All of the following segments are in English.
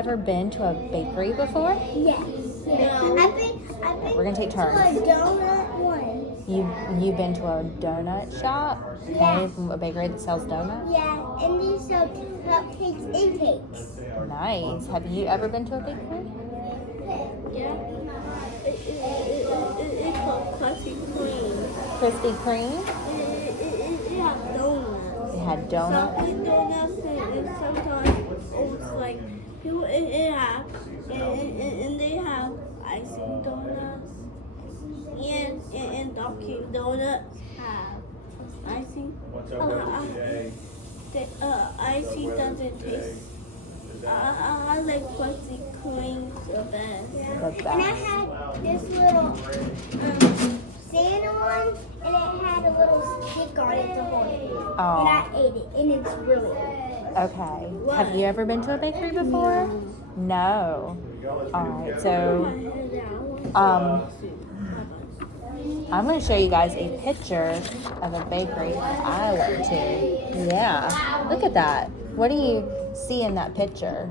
ever been to a bakery before? Yes. No. I've been We're gonna take turns. to a donut one. You've been to a donut shop? Yeah. Okay, from a bakery that sells donuts? Yeah, and they sell cupcakes and cakes. Nice. Have you ever been to a bakery? Yeah. It's called Krispy Kreme. Krispy Kreme? It has donuts. It had donuts. Some donuts and sometimes it's like it have and they have icing donuts and Dunkin' Donuts have icing. What's our weather today? Icing doesn't taste. I like Krispy Kreme the best. The And I best. had this little Santa one, and it had a little stick on it to hold it. Oh. And I ate it, and it's really good. Okay. Have you ever been to a bakery before? No. Alright, so I'm going to show you guys a picture of a bakery that I went to. Yeah. Look at that. What do you see in that picture?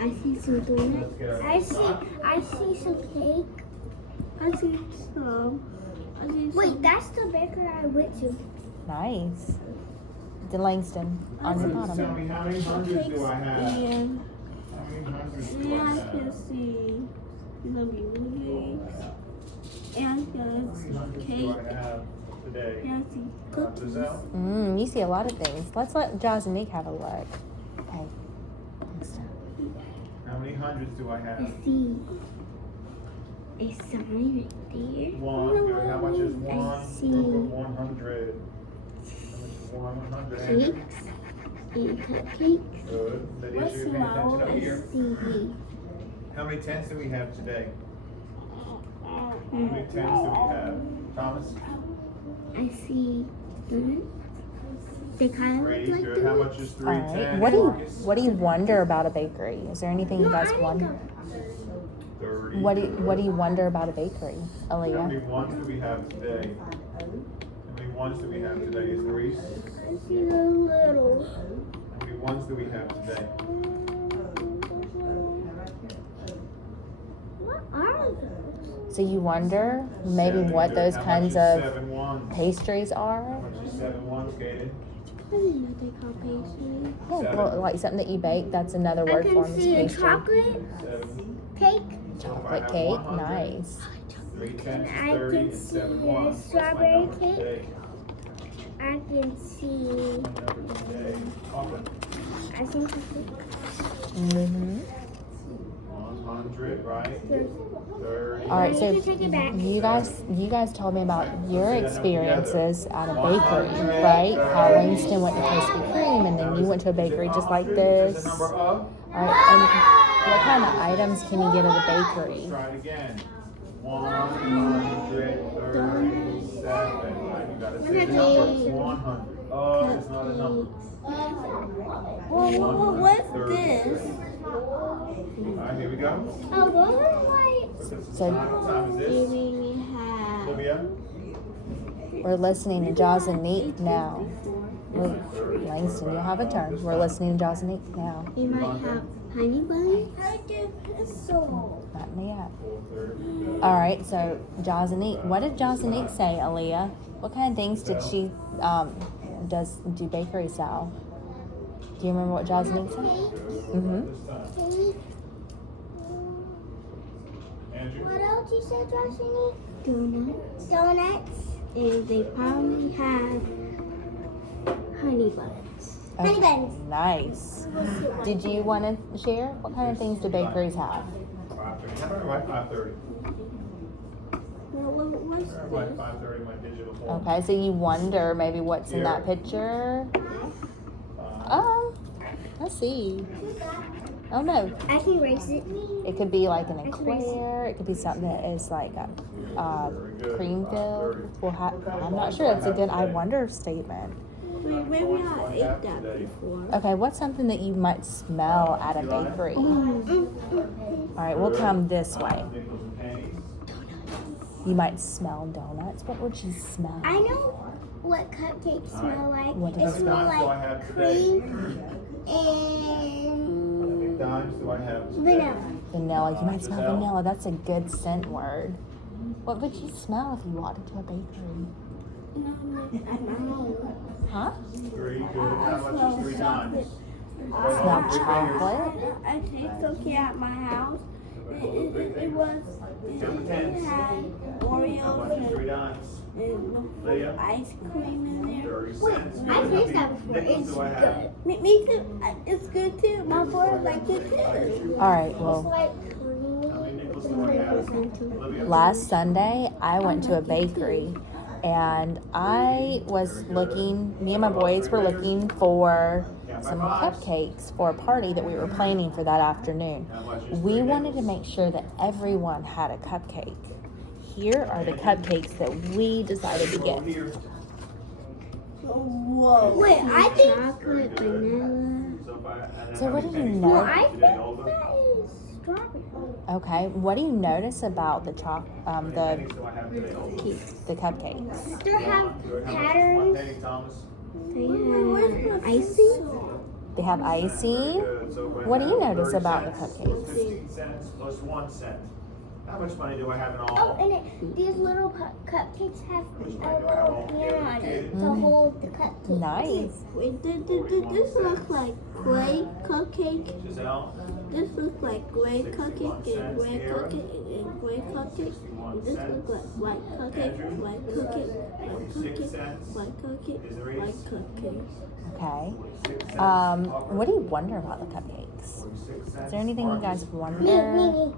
I see some donuts. I see some cake. I see some. Wait, that's the bakery I went to. Nice. The Langston on your Tell bottom. me, how many hundreds do I have? And How many hundreds do I I have? can see the music. And How many hundreds cake. do I have today? And I see cookies. Giselle? You see a lot of things. Let's let Jaws and Nick have a look. Okay. How many hundreds do I I have? see a sign right there. One. Good. How much is one? I see. Group of 100. How much is 100? Andrew? Cakes and cupcakes. Good. Lydia, What's you're paying attention loud? up I here. see. How many tens do we have today? How many tens do we have? Thomas? I see donuts. They kind of Brady, look like good. How donuts. much is 3 All right. tens? What do you wonder about a bakery? Is there anything you No, guys I didn't wonder? go. 30. What do you wonder about a bakery, How many Aaliyah? ones do we have today? How many ones do we have today? Is Therese? I see the little. How many ones do we have today? What are those? So you wonder maybe Seven, what good. those How kinds much is of 7 ones? pastries How are? much is 7 ones, Kaden? I didn't know they call pastry. Yeah, well, like something that you bake. That's another I word for can them. see a Pastry. chocolate 7. cake. Chocolate cake. Nice. 3 tens is I 30 can and see 7 a ones. What's my strawberry number cake. today? I can see. My number today. Chocolate. I think it's Mm-hmm. 100, right? 30. All right, I so need to take it back. you guys told me about your experiences at a bakery, right? How Langston went to Krispy Kreme, and then you went to a bakery just like Is this. the number All up? right, and what kind of items can you get at a bakery? Try it again. 137. You gotta say the number. 100. Oh, it's not a number. Well, what's this? Alright, here we go. Oh, those are like. So What time is this? We have. Olivia? we're listening to Jaws and Neek now. Langston, you'll have a turn. We're listening to Jaws and Neek now. We might have honey buns. I get pencil. Not in the app. 4:30. All right, so Jaws and Neek. What did Jaws and Neek say, Aaliyah? What kind of things did she do bakery style? Do you remember what Jaws and Neek said? Mm-hmm. This time. Cake. Andrew? What else you said, Joshua? Donuts. Donuts. And they probably have honey buns. Honey buns. Nice. Did you want to share? What kind of things do bakeries have? 5:30. How about right 5:30? What's Right this? 5:30, my digital phone. Okay, so you wonder maybe what's in that picture. Let's see. Oh no, I can erase it. it could be like an eclair. It could be something that is like a cream filled. I'm not sure. It's a good I wonder statement. Maybe I ate that before. Okay, what's something that you might smell at a bakery? All right, we'll come this way. Nickels and pennies. You might smell donuts. What would you smell? I know what cupcakes smell like. What do It they smells smell? like cream and dimes do I have today? Vanilla. Vanilla. You might smell vanilla. That's a good scent word. What would you smell if you walked into a bakery? Huh? 3, good. How much is 3 dimes? Smell chocolate? I take cookie at my house. It was. Count the It tens. had How Oreos much is 3 dimes? and Lydia? ice cream in there. 30 cents. I tasted that before. Nickels It's do I have? good. Me too. It's good too. My boy liked it too. All right, It's well, like How many nickels do I have? Olivia? last Sunday I went to a bakery and I was looking, me and my boys were looking for some cupcakes for a party that we were planning for that afternoon. We wanted to make sure that everyone had a cupcake. Here are the cupcakes that we decided to get. Here. Whoa. Wait, I think Chocolate, vanilla. So what do you no, know? I think that is strawberry. Okay, what do you notice about the Pennies do I have today? Olga? the cupcakes? They have How much is 1 patterns. penny, Thomas? They have icing. They have icing. Good. So What do you 30 notice about the cents, cupcakes? 15 cents plus 1 cent. How much money do I have in Oh, all? and these little cupcakes have a little pan on it to Mm. hold the cupcake. Nice. Wait, this looks like gray cupcake. Giselle? This looks like gray cupcake and gray cupcake and gray cupcake. And this looks like white cupcake, white cupcake, white cupcake, white cupcake, white cupcake. Okay. 6 cents. What do you wonder about the cupcakes? 46 Is cents. there anything you guys Me. wonder?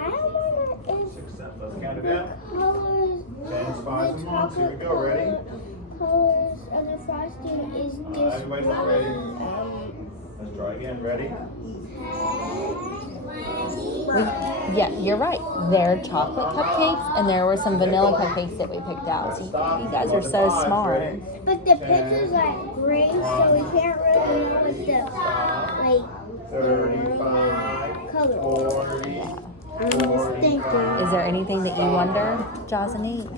I wonder if 6 cents. Let's count it down. colors, Tens, fives, the and ones. Here we chocolate go. Ready? colors of the frosting is just Everybody's not ready. Let's try again. Ready? Yeah, you're right. There are chocolate cupcakes and there were some vanilla cupcakes that we picked out. So you guys are so smart. But the picture's like gray, so we can't really know what the 35, color. 40, I'm just thinking. Is there anything that you wonder, Josanique?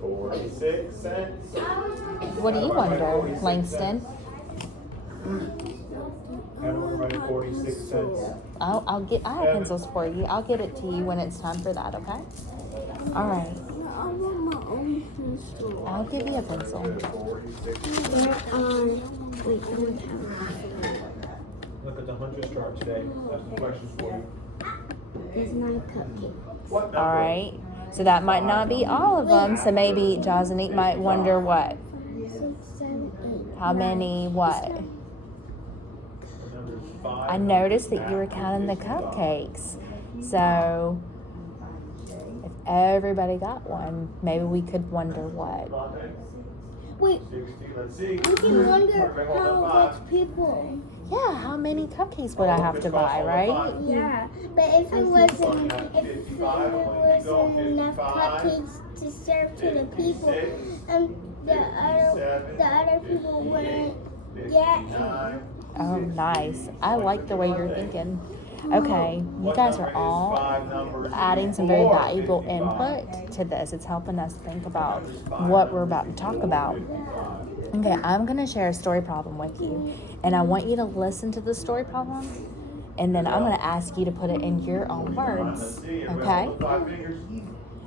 46 cents. What do you wonder, Langston? Everybody 46 cents. I have pencils for you. I'll get it to you when it's time for that, okay? All right. I want my own pencil. I'll give you a pencil. 46. There are, wait, I don't have Look at the hunter's chart today. That's the questions for you. There's not a cupcake. What number? All right. So that might not be all of them. So maybe Josanique might wonder what? 6, 7, 8. How many what? Number 5. I noticed that you were counting the cupcakes. So if everybody got one, maybe we could wonder what. Wait, 60. Let's see. we can wonder Hold the how five. much people. Yeah, how many cupcakes would I have to buy, right? Yeah, but if it wasn't, if there wasn't enough cupcakes to serve to the people, the other people wouldn't get any. Oh, nice. I like the way you're thinking. Okay, you guys are all adding some very valuable input to this. It's helping us think about what we're about to talk about. Okay, I'm going to share a story problem with you, and I want you to listen to the story problem, and then I'm going to ask you to put it in your own words, okay?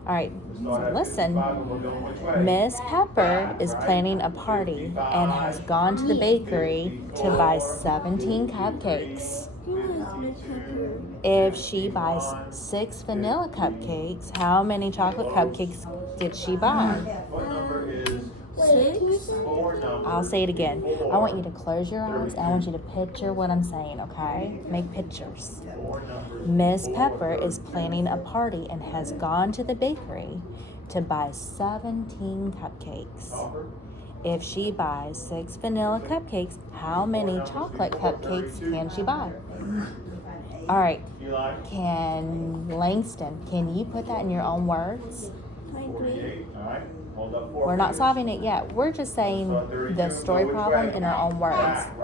All right, so listen. Miss Pepper is planning a party and has gone to the bakery to buy 17 cupcakes. If she buys 6 vanilla cupcakes, how many chocolate cupcakes did she buy? What number is 6. 4 numbers? I'll say it again. I want you to close your eyes and I want you to picture what I'm saying, okay? Make pictures. 4 numbers. Miss Pepper is planning a party and has gone to the bakery to buy 17 cupcakes. Copper. If she buys 6 vanilla cupcakes, how many chocolate cupcakes can she buy? All right, Eli. Langston, can you put that in your own words? 48. All right. Hold up 4. We're not solving it yet. We're just saying the story problem in our own words.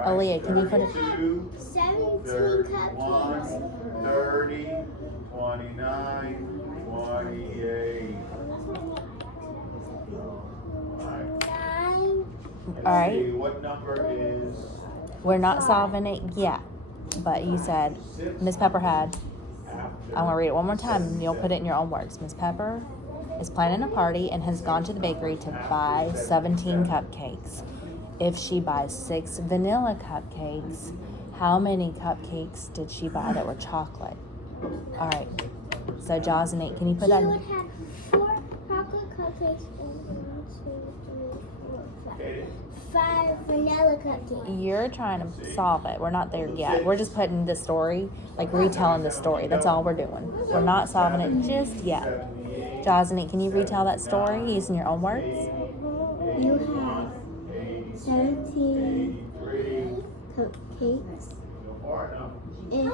Aaliyah, can you put it? 32, 17 31, cupcakes. 30, 29, 28. All right. 9. Let's All right. see, what number is We're not solving it yet. But you said Miss Pepper had, I'm going to read it one more time and you'll put it in your own words. Miss Pepper is planning a party and has gone to the bakery to buy 17 cupcakes. If she buys 6 vanilla cupcakes, how many cupcakes did she buy that were chocolate? All right. So Jaws and Nate, can you put that She in? would have 4 chocolate cupcakes and 5 vanilla cupcakes. You're trying to solve it. We're not there yet. We're just putting the story, like retelling the story. That's all we're doing. We're not solving it just yet. Jaws and Nate, can you retell that story using your own words? You have 17 cupcakes. If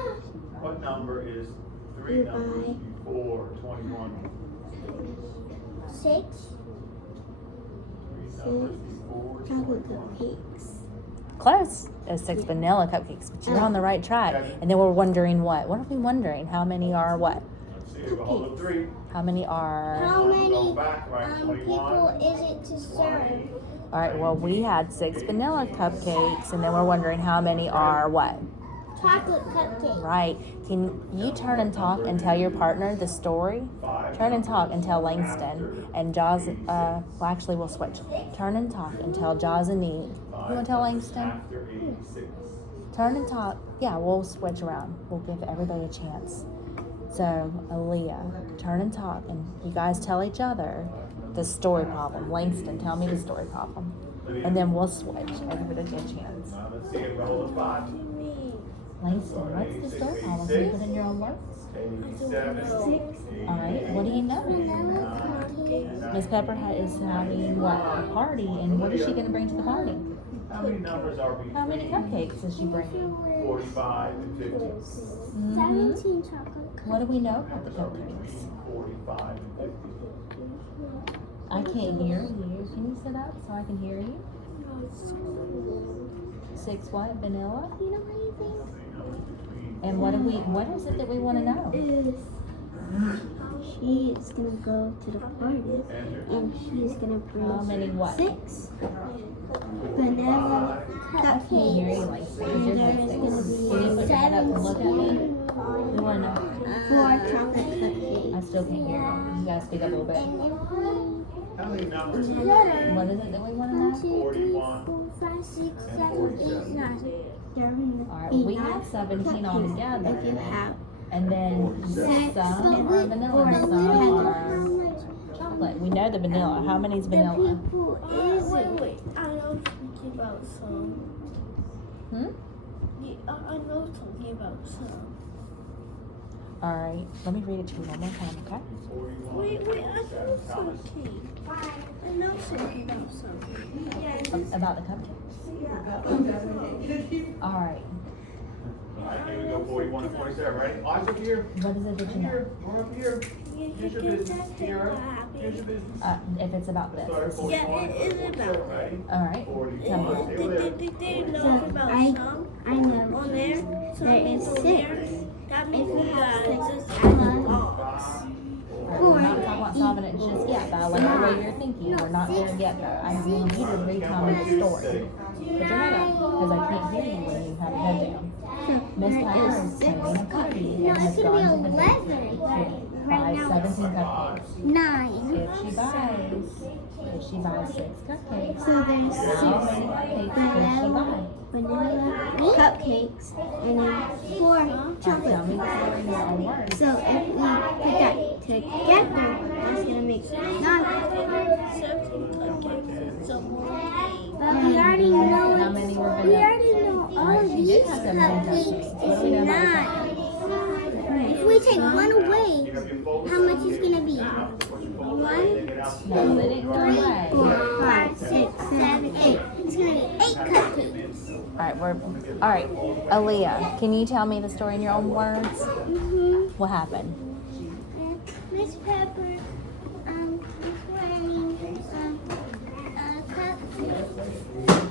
What number is you 3 numbers buy before 21? 6 chocolate cupcakes. Close. It's 6 vanilla cupcakes, but you're on the right track. And then we're wondering what? What are we wondering? How many are what? See, all of 3. How many are? How many Go back, right? people 21. is it to serve? All right, well, we had 6 vanilla cupcakes, and then we're wondering how many are what? Chocolate cupcakes. Right. Can you turn and talk and tell your partner the story? Turn and talk and tell Langston and Jaws. Well, actually, we'll switch. Turn and talk and tell Jaws and Nate. You want to tell Langston? After 86. Turn and talk. Yeah, we'll switch around. We'll give everybody a chance. So, Aaliyah, turn and talk, and you guys tell each other the story problem. Langston, tell me the story problem. And then we'll switch. Everybody get a chance. Let's see it roll of 5. Langston, what's the story problem? Can you put in your own words? 87. All right, what do you know? Miss Pepper is having what? A party, and what is she going to bring to the party? How many numbers are we? How many cupcakes is she bringing? 45 and 50. 17 chocolate cupcakes. What do we know about the cupcakes? 45 and 50. I can't hear you. Can you sit up so I can hear you? 6 what? Vanilla? You know what you think? And what is it that we want to know? Is she is gonna go to the party and she's gonna bring How many what? 6 vanilla I can't hear you cupcakes. like that. And there's gonna Can you be put your head up and look at me? 17 We want to know. 4 chocolate cupcakes. I still can't hear you. You guys speak up a little bit. How many numbers? What is it that we want to 1, know? 2, 3, 4, 5, 6, 7, 8, 9. There will All right, be we 9 have 17 cupcakes altogether. If you have And then some are vanilla and some are chocolate. We know the vanilla. How many is vanilla? people is Wait. I know something about some. Hmm? Yeah, I know something about some. All right, let me read it to you one more time, okay? Wait, I know something. I know something about something. About the cupcakes. All right, All right, here we go. 41 and 47. Ready? Eyes up here. what is it that you know? Here. We're up here. Here's your business. Here. Here's your business. If it's about this. Start at This is- 41. Yeah, it is about. Ready? All right, tell me. 41. Here it is. They know about some I know on there. Some there is on 6. there. That means we gotta just add the box. All right, we're not talking about solving it just yet, but I like the way you're thinking. We're not there yet, though. I need you to retell me the story. Put your head up, because I can't hear you when you have your head down. Miss Pepper is planning a party and has gone to the bakery to buy 17 cupcakes. 9. If she buys 6 cupcakes, So there's how 6 many cupcakes does she buy? vanilla cupcakes and then 4 Tell me chocolate. the story in your own words. So if we put that together, that's gonna make 9. 17 cupcakes. So But we already know. How many were We vanilla? already know all of She these did have 17 cupcakes cupcakes. What do we know is about 9. If we take one away, how much is gonna be? 1, No, they didn't go away. 4, 5, 6, 7, 8. It's gonna be 8 cupcakes. All right, Aaliyah, can you tell me the story in your own words? What happened? Miss Pepper, is wearing a cupcake,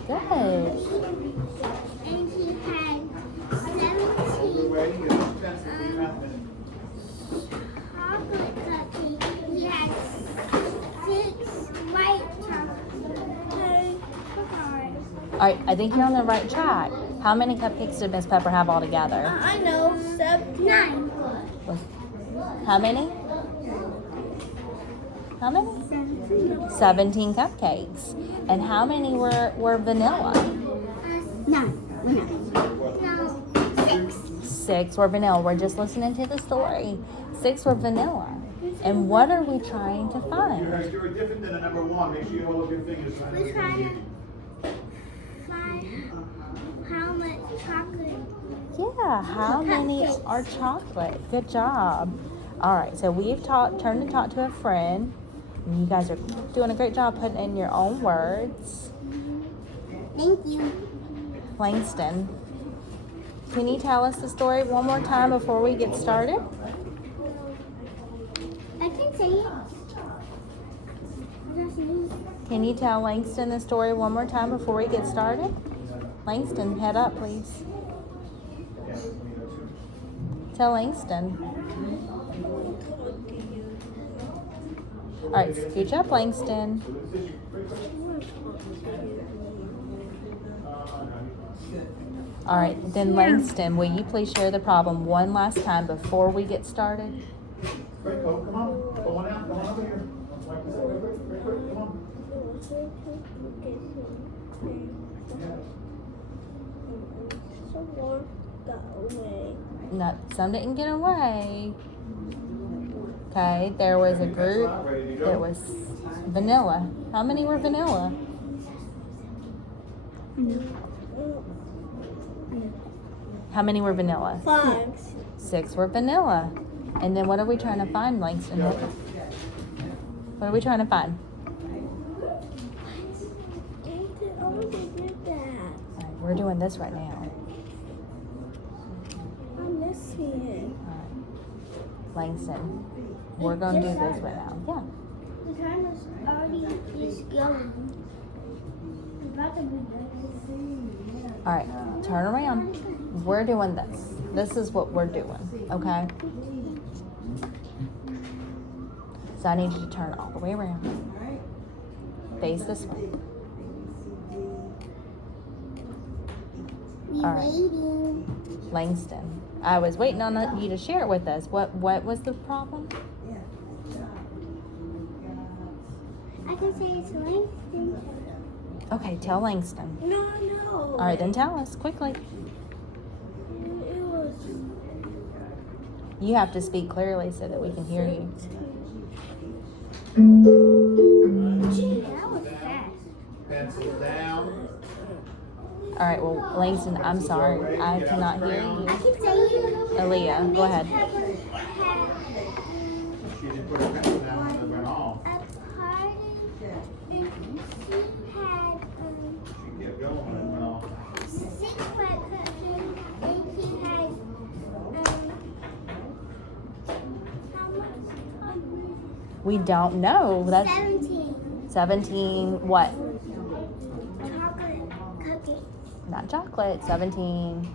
Good. and she had 17 Ready? Get those pencils. We have to- chocolate cupcakes. She had 6 white chocolate. Okay, All right, I think you're on the right track. How many cupcakes did Miss Pepper have altogether? I know. 7. 9. How many? How many? 17 cupcakes. And how many were vanilla? 9. No. 6. 6 were vanilla. We're just listening to the story. 6 were vanilla. And what are we trying to find? You're different than a number 1. Make sure you hold up your fingers. We're trying to find how much chocolate. Yeah, how many are chocolate? Good job. All right, so we've turned to talk to a friend. And you guys are doing a great job putting in your own words. Thank you. Langston, can you tell us the story one more time before we get started? I can say it. Just me. Can you tell Langston the story one more time before we get started? Langston, head up, please. Tell Langston. All right, scooch up, Langston. All right, then Langston, will you please share the problem one last time before we get started? Quick, come on. Come on out. Come on over here. Quick, come on. Someone got away. No, some didn't get away. Okay, there was a group that was vanilla. How many were vanilla? How many were vanilla? 5. 6 were vanilla. And then what are we trying to find, Langston? What are we trying to find? All right, we're doing this right now. I'm missing it. All right. Langston, we're going to do this right now. Yeah. The timer's already is going. It's about to be done. All right, turn around. We're doing this. This is what we're doing, okay? So I need you to turn all the way around. Face this way. All right. Waiting. Langston, I was waiting on you to share it with us. What was the problem? I can say it's Langston. Okay, tell Langston. No. All right, then tell us quickly. It was. You have to speak clearly so that we can hear you. Gee, that was fast. Pencil down. All right, well, Langston, I'm sorry. I cannot hear I you. can say it. Aaliyah, go ahead. Pepper had She didn't put her pencil down when it went off. a party, and she had She kept going when it went off. 6 white cookies, and she had how much? We don't know. That's 17 17 what? chocolate cookies. Not chocolate. 17.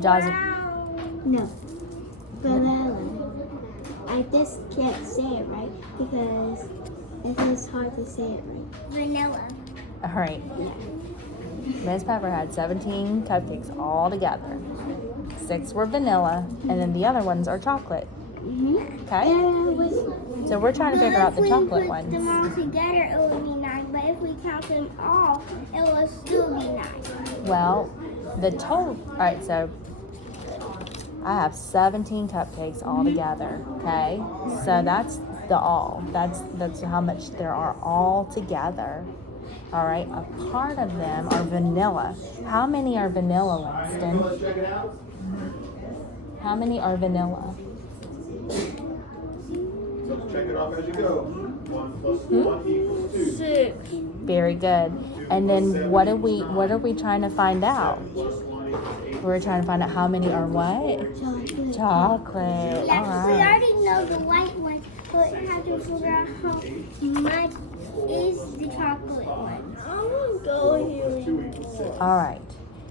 Jaws. No, vanilla. I just can't say it right because it is hard to say it right. Vanilla. All right. Miss Pepper had 17 cupcakes all together. 6 were vanilla, and then the other ones are chocolate. Okay? So we're trying to figure out the chocolate If we put them ones. all together, it would be 9. But if we count them all, it will still be 9. Well, the total. All right, so I have 17 cupcakes all together. Okay? So that's the all. That's how much there are all together. All right? A part of them are vanilla. How many are vanilla, Langston? Let's check it out. How many are vanilla? So check it off as you go. 1 plus 1 equals 2. 6. Very good. And then what are we trying to find out? 7 plus 1 equals 8. We're trying to find out how many are what? Chocolate. Yeah, All we right. already know the white one, but we have to figure out how much is the chocolate one. I want to go here. 2 equals 6. All right.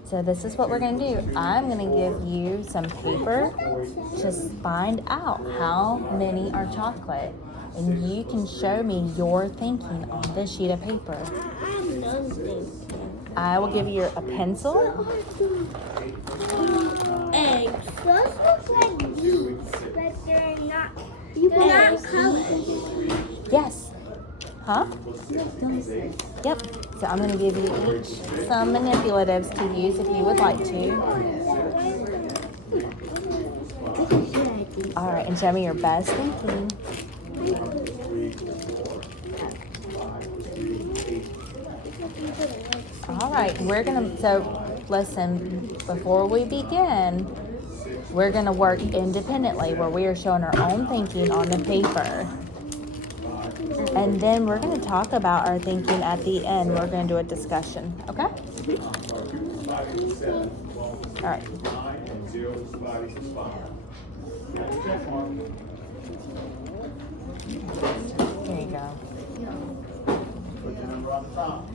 So this is what we're going to do. I'm going to give you some paper to find out how many are chocolate. And you can show me your thinking on this sheet of paper. I have none thinking. I will give you a pencil. Eggs. Those look like these, but they're not. They're not colored. Yes. Huh? Yep. So I'm going to give you each some manipulatives to use if you would like to. All right, and show me your best thinking. All right, so listen, before we begin, we're going to work independently where we are showing our own thinking on the paper. And then we're going to talk about our thinking at the end. We're going to do a discussion, okay? All right. There you go. Put the number on the top.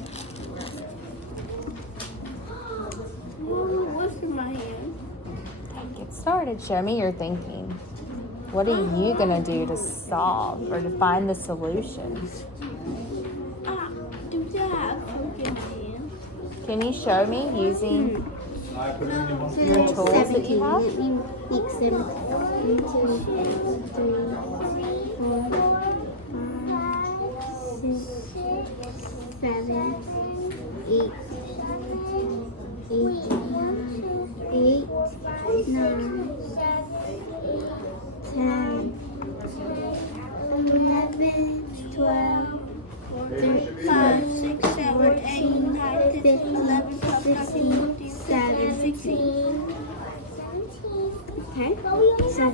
What's in my hand? Get started. Show me your thinking. What are you going to do to solve or to find the solution? Do that have Coke in my hand? Can you show me using the tools that you have? Let me make 7. 1, 2, 3, 4, 5, 6, 7, 8, 9, 10, 11, 12, 5, 6, 7, 8, 9, 10, 11, 12, 13, 14, 16. Okay. So,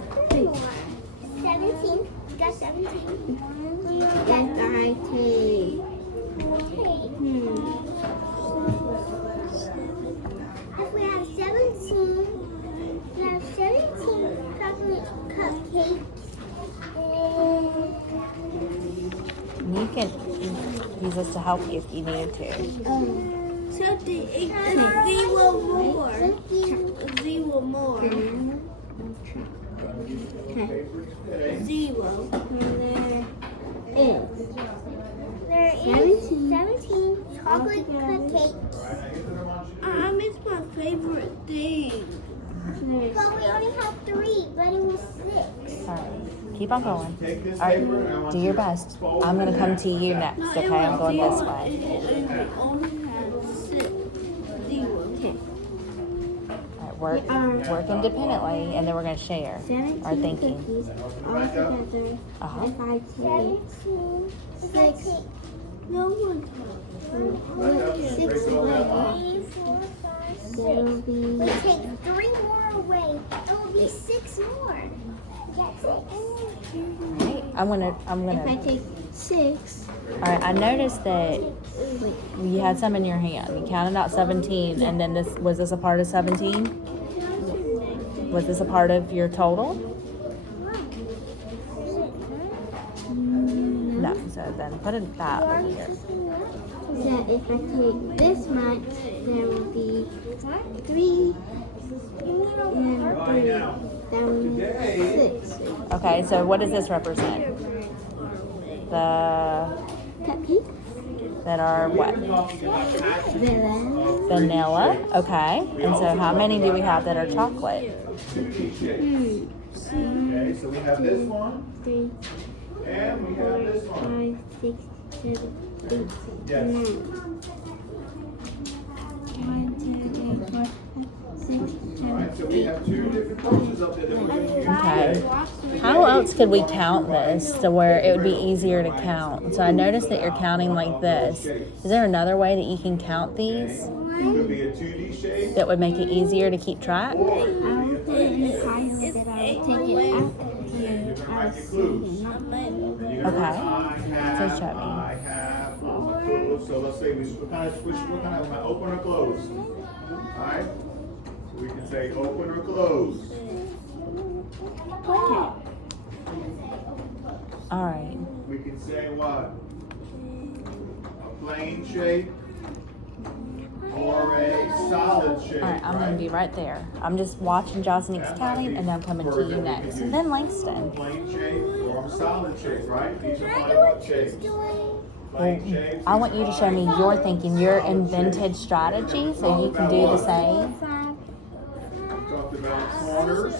17. You got 17. That's I take. If we have 17, we have 17 chocolate cupcakes. You can use this to help you if you needed to. Something, zero more. Zero more. Okay. 0. There is 17 chocolate cupcakes. I miss my favorite thing. But we only have 3, but it was 6. All right, keep on going. All right, do your best. I'm going to come to you next, okay? I'm going this way. It only had 6. 0. All right, work independently, and then we're going to share our 17 thinking. cookies all together. Uh-huh. If I take 6, No one. 6 away, there will be. We take 3 more away. It will be 6 more. That's it. All right, I'm If I gonna. take 6, All right, I noticed that wait, you had some in your hand. You counted out 17, and then was this a part of 17? Was this a part of your total? No. So then put that over here. that if I take this much, there will be 3 and 3. That will be 6. Okay, so what does this represent? The Cupcake, that are what? vanilla, Vanilla. Okay, and so how many do we have that are chocolate? 2, Okay, so we have this one, 3, and we have this one. 5, 6, 7, 8, Yes. 9. 1, 2, 3, 4, 5, 6, 7, Alright, so we have 2 different portions up there that we're going to use today. Okay. How else could we count this to where it would be easier to count? So I noticed that you're counting like this. Is there another way that you can count these It could be a 2D shape. that would make it easier to keep track? I will put it in the pile that I will take it out here. I will see it. Okay. So show me. I have closed. So let's say what kind of open or close? Alright? So we can say open or close. All right. We can say what? A plain shape or a solid shape. All right, I'm going to be right there. I'm just watching Josnick's counting, and then I'm coming to you next. And then Langston. Plain shape or a solid shape, right? These are Can I fine do what what she's shapes. doing? Plain shapes. I want you to show me your thinking, your invented strategy, so you can do the same. We talked about corners.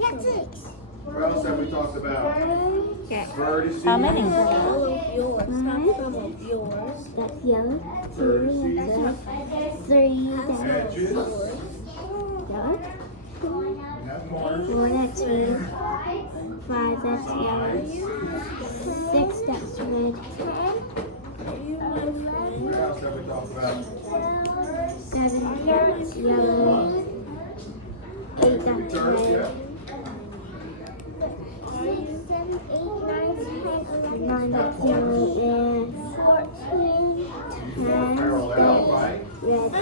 That's 6. What else have we talked about? Vertices. How many? Yours. Top some of yours. That's yellow. 2, Vertices. that's 3, that's Edges. yellow. Have corners. 4, that's red. 5, that's yellow. 6, that's red. What else have we talked about? 7, that's yellow. 8, that's Curves, red. yeah. 9, that's yellow. And 10, Parallel, right? red.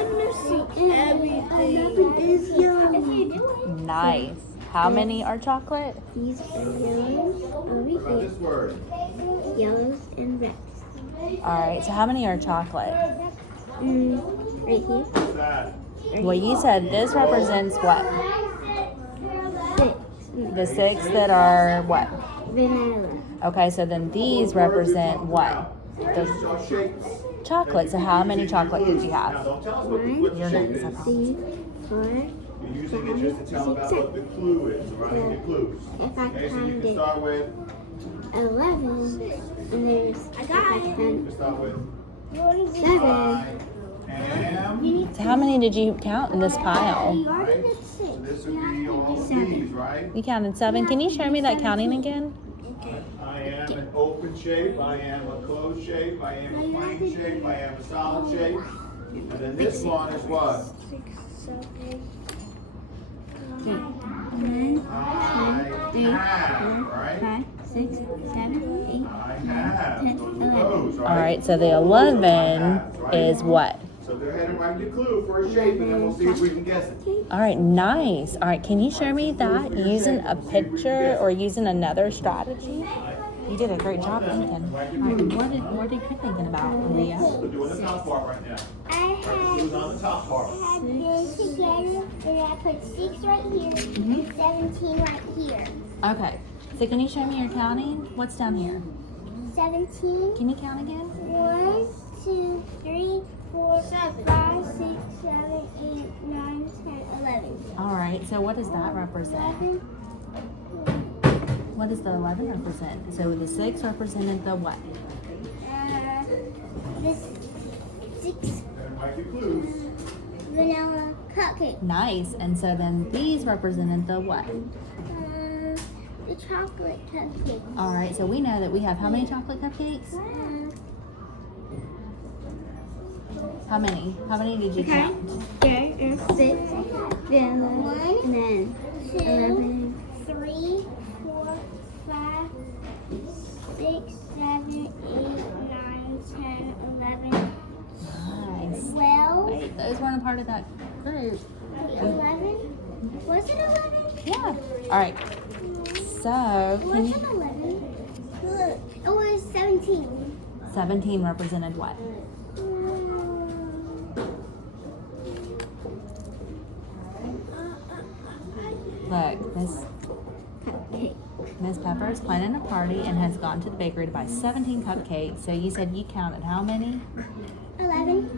Everything is yellow. Nice. How many are chocolate? These are yellows What over about here. this word? Yellows and reds. Alright, so how many are chocolate? Right here. What's that? Well, you said this represents what? 6. The 6 that are what? Vanilla. Okay, so then these represent what? The So shapes. chocolate. So how many chocolate did you Now, have? don't tell us what the Your shape names, is. I promise. 3, 4. You're using it just to tell about what the clue is, right? The clues. If I Okay, so you find can it start with, 11, and there's I got it. you can start with 7. I am. So how many did you count in this pile? Right? So this would be all of these, right? You counted 7. Can you show me that counting again? I am an open shape, I am a closed shape, I am a plain shape, I am a solid shape. And then this one is what? 6, 7, And then I 2, 3, have, 4, right? 5, 6, 7, 8, I have. 10, Those are 11. those, right? Alright, so the 11 is what? So go ahead and write your clue for a shape and then we'll see if we can guess it. Alright, nice. Alright, can you show me that using a picture or using another strategy? You did a great job thinking. Alright, what are you thinking about, Leah? We're doing the top part right now. I Write the clues on the top part. had this together, and I put 6 right here and 17 right here. Okay, so can you show me your counting? What's down here? 17. Can you count again? 1, 2, 3, 4, 5, 6, 7, 8, 9, 10, 11. Alright, so what does that represent? 11. What does the 11 represent? So the 6 represented the what? This 6 And write your clues. vanilla cupcake. Nice. And so then these represented the what? The chocolate cupcake. Alright, so we know that we have how many chocolate cupcakes? How many? How many did you count? There are 6 vanilla, and then 11. 3, 4, 5, 6, 7, 8, 9, 10, 11, Nice. 12. Wait, those weren't a part of that group. 11? Was it 11? Yeah. Alright. So, It can wasn't 11. Look, it was 17. 17 represented what? Look, Miss Pepper is planning a party and has gone to the bakery to buy 17 cupcakes. So you said you counted how many? 11,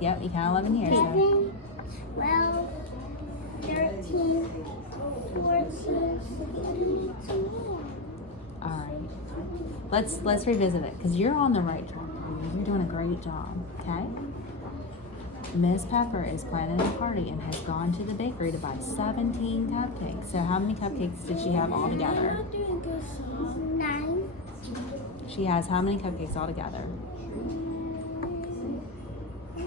Yep, you count 11 here. So 11, 12, 13, 14, 15. alright. Let's revisit it because you're on the right track. You're doing a great job, okay? Miss Pepper is planning a party and has gone to the bakery to buy 17 cupcakes. So how many cupcakes did she have all together? 9, She has how many cupcakes all together? 2,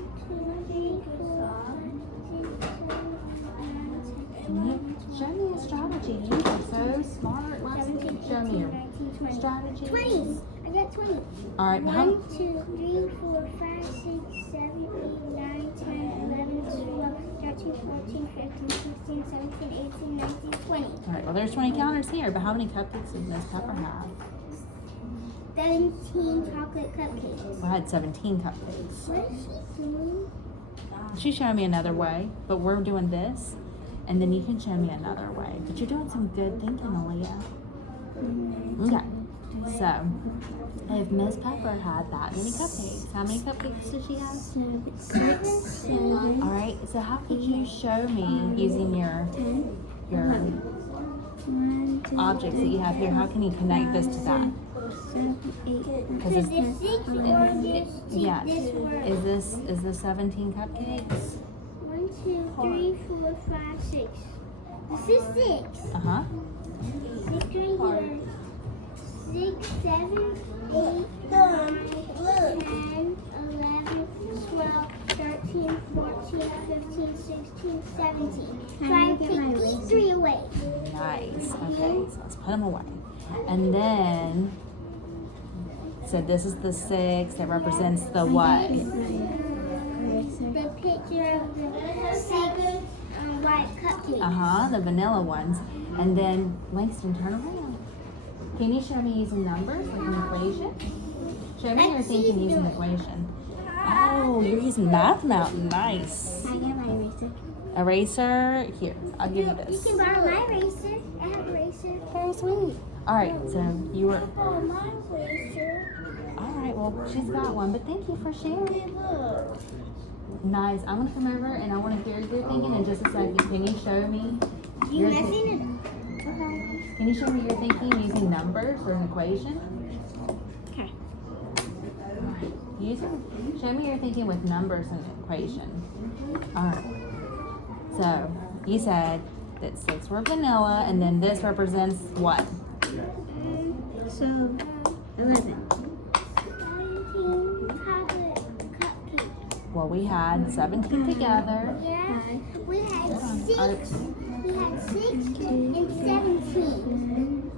3, 4, 5, 6, 7, 8, 9, 10, 11, 12. Show me a strategy. You are so smart. Let's show me your 20. strategy. 20. I got 20. All right, but how? 1, 2, 3, 4, 5, 6, 7, 8, 9, 10, 11, 12, 13, 14, 15, 16, 17, 18, 19, 20. All right. Well, there's 20 counters here, but how many cupcakes did Miss Pepper have? 17 chocolate cupcakes. I had 17 cupcakes. What is she doing? She's showing me another way, but we're doing this, and then you can show me another way. But you're doing some good thinking, Aaliyah. Okay. So, if Miss Pepper had that many cupcakes, how many cupcakes did she have? 7. All right. So how could you show me using your 1, 2, objects that you have here? How can you connect this to that? 7, 8, Because Because it's 6 or this, yeah. this word. Is this 17 cupcakes? 1, 2, 3, 4, 5, 6. This is 6. Uh huh. 6 right here. 6, 7, 8, 9, 10, 11, 12, 13, 14, 15, 16, 17. So I take these 3 away. Nice. Okay. So let's put them away. And then, so this is the 6 that represents the what? The picture of the 6 white cupcakes. Uh huh. The vanilla ones. And then Langston, turn around. Can you show me using numbers, like an equation? Show me your thinking using an equation. Oh, you're using Math Mountain. Nice. I get my eraser. Eraser. Here, I'll give you You this. can borrow my eraser. I have an eraser. Very sweet. All right, so you were. Borrow my eraser. All right, well, she's got one, but thank you for sharing. Look. Nice. I'm gonna come over and I want to hear your thinking in just a second. Can you show me? You your messing it Okay. Can you show me your thinking using numbers or an equation? Okay. Show me your thinking with numbers and an equation. All right. So you said that 6 were vanilla, and then this represents what? So 11. 17 chocolate cupcakes. Well, we had 17 together. Yeah. We had 6. All right. We had 6 and 17.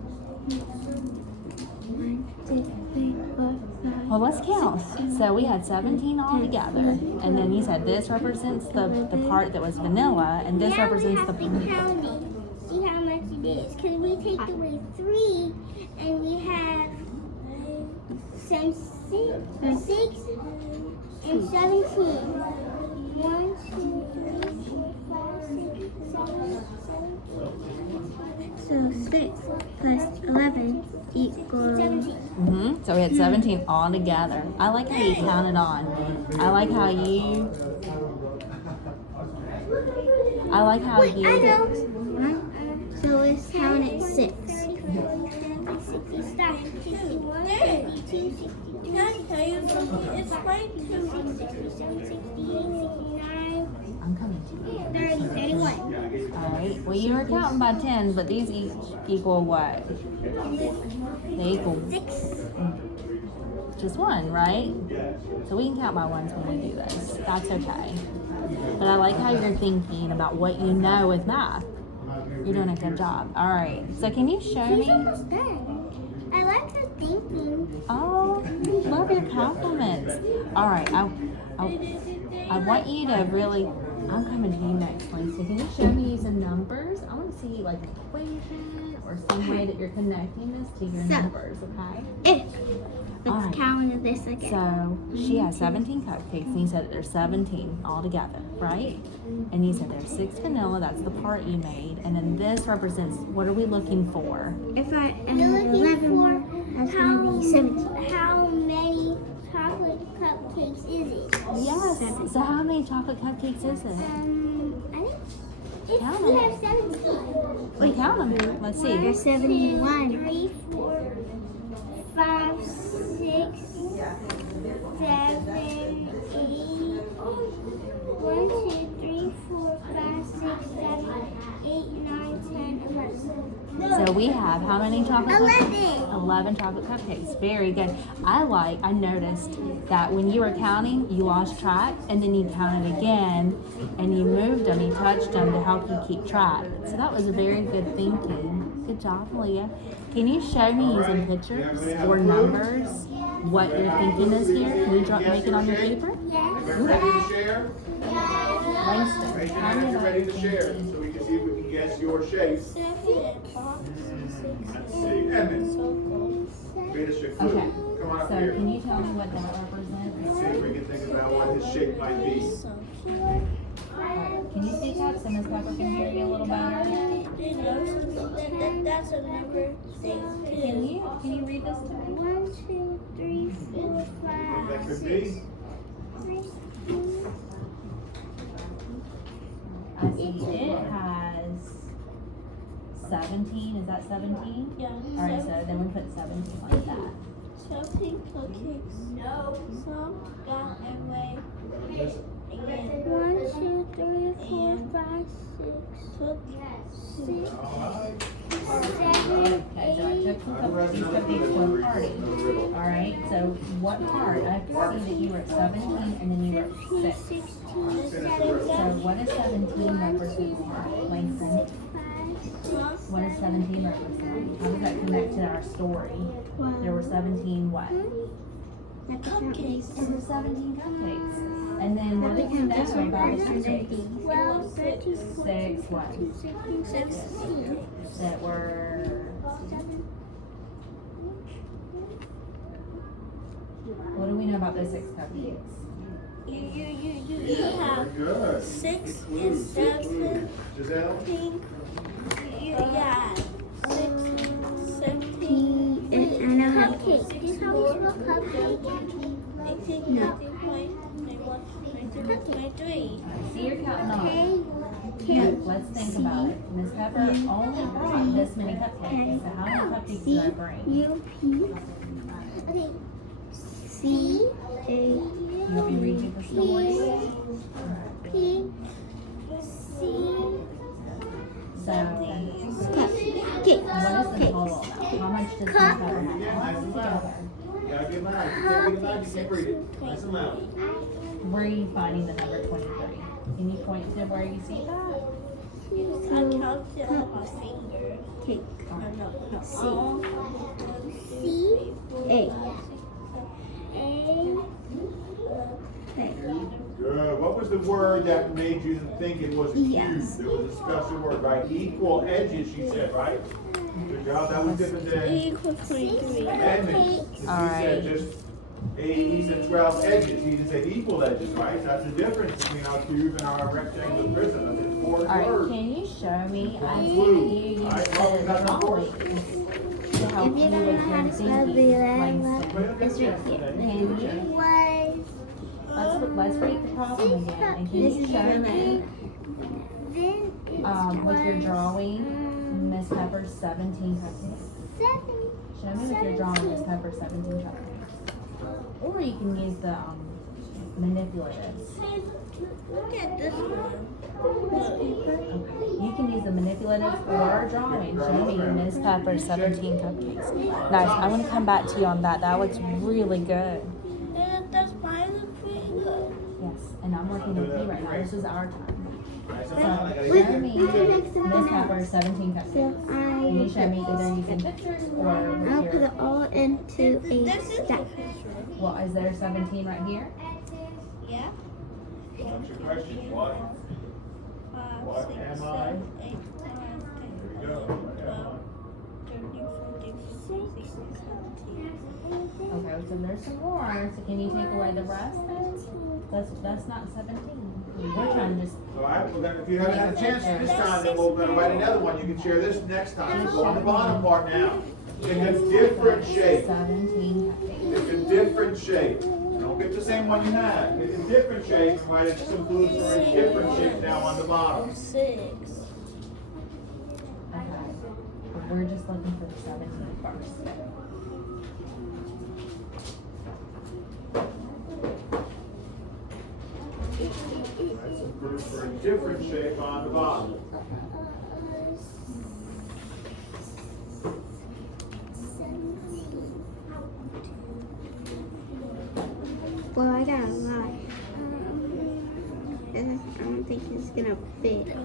1, 2, 3, 4, 5. Well, let's count. So we had 17 all together, and then you said this represents the part that was vanilla, and this Now represents we have the. to count it. See how much it is. Because we take away 3 and we have some 6 and 17. 1, 2, 3, 4, 5, 6, 7, 8. So 6 plus 11 equals 17. So we had 17 all together. I like how you counted on. I like how you. Wait, I know. 1. So let's count it 6. 61, 62, 63, Can I tell you something? It's like 67, 68, 69, I'm coming to you. 30, 31. All right. Well, you were counting by 10, but these each equal what? They equal 6. just 1, right? So we can count by ones when we do this. That's okay. But I like how you're thinking about what you know with math. You're doing a good job. All right. So can you show She's me? almost done. I like her thinking. Oh, love your compliments. All right. I want you to really. I'm coming to you next, Lacey. Can you show me using numbers? I want to see like an equation or some way that you're connecting this to your So- numbers. Okay. If. All Let's right. count this again. So she has 17 cupcakes, and you said that there's 17 all together, right? And you said there's 6 vanilla. That's the part you made, and then this represents what are we looking for? If I add You're looking 11, that's going to be 17. how many chocolate cupcakes is it? Yes. So how many chocolate cupcakes is it? I think it's, Count we them. have 17. We count them. Let's see. There's 71. 3, 4, 5, 6, 7, 8. 1, 2, 3, 4, 5, 6, 7, 8, 9, 10, 11. So we have how many chocolate 11. cupcakes? 11 chocolate cupcakes. Very good. I noticed that when you were counting, you lost track, and then you counted again, and you moved them, you touched them to help you keep track. So that was a very good thinking. Good job, Leah. Can you show me using pictures or numbers what your thinking is here? Can you make it on your paper? Ready to share? Langston, Raise your how hand if did you're I ready to think? share, so we can see if we can guess your shape. Read us your clue. Okay. Come on up So here. can you tell me what that represents? See if we can think about what his shape might be. Can you speak up so Miss Pepper can hear you a little better? Do you know something? That's a number thing. Can you Can you read this to me? 1, 2, 3, 4, 5, That could 6. be. I see it has 17. Is that 17? Yeah. All right, so then we put 17 like that. 17 cupcakes. No. Some got away. And 1, 2, 3, 4, 5, 6, Alright. 7, Okay, so I 8. took these cupcakes to a party. All right, so what part? I see that you were at 17 and then you were at 6. 16, So what does 17 represent, Langston? What does 17 represent? How does that connect to our story? There were 17 what? Cupcakes. There were 17 cupcakes. And then what did you know about the cupcakes? 12, 13, 14, 6 what? 16. That were... What do we know about those 6 cupcakes? You have Very good. 6 and 7 Giselle? pink. You got 6, 17. I know how to Cupcake. This how we spell cupcake. 18, 19, 20, 21, 22, 23. See, you're counting off. K. Look, let's think about it. Miss Pepper only brought this many cupcakes. So how many cupcakes did I bring? U P Okay. C A. You want me to read you the story? P. C. So, Cake. what is the total amount? How much does Miss Pepper have? All this together? You gotta get loud. If you can't get loud, you can't read it. Nice and loud. Where are you finding the number 23? Can you point to where you see that? I counted on my finger. Cake. No. C. A. A. Good. What was the word that made you think it was a cube? Yes. It was a special word, right? Equal edges, she said, right? Good job. That was different than Equals 23. amendments. He All said right. just he said 12 edges. He didn't say equal edges, right? That's the difference between our cube and our rectangular prism. That's important All right, word. can you show me? I see Blue. that you use All right, the well, we got enough drawings words. to help If you you don't with know how your to spell thinking, blue, Langston. it's right here. Can you? Was. Let's read the problem again. And can This you is show your me, Then with your drawing, Miss Pepper's 17 cupcakes? 7. Show me with your drawing, Miss Pepper's 17 cupcakes. Or you can use the manipulatives. Look at this one. Okay. You can use the manipulatives or drawing. Show me Miss Pepper's 17 cupcakes. Nice. I'm going to come back to you on that. That looks really good. And that's mine is pretty good. Yes. And I'm working with you right now. This is our time. Nice So, and loud. I gotta show get me it. Miss Pepper's 17 cupcakes. So Can you show me either using pictures or I'll with put your... it all into a This is the stack. picture. Well, is there 17 right here? Yeah. What's your question? What? 5, What 6, am 7, I? 8, 9, 10, There you go. 12, 13, 14, 15, 16, 17. Okay, so there's some more. So can you take away the rest then? That's not 17. We're trying to just... All right, we're gonna, if you haven't had a chance this time, then we're gonna write another one. You can share this next time. So go on the bottom part now. In a different shape. 17 cupcakes. It's a different shape. Don't get the same one you had. It's a different shape, and write some clues for a different shape now on the bottom. 6. Okay. But we're just looking for the 17 first. Write some clues for a different shape on the bottom. Well, I got a lot. And I don't think it's gonna fit.